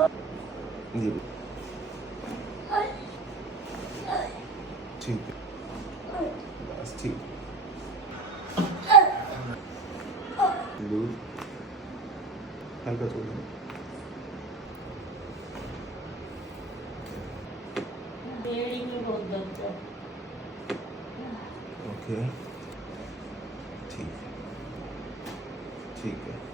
जी ठीक है, बस ठीक है। दूध हल्का छोड़िए। बेड़ी में बहुत दर्द है। ओके ठीक है, ठीक है।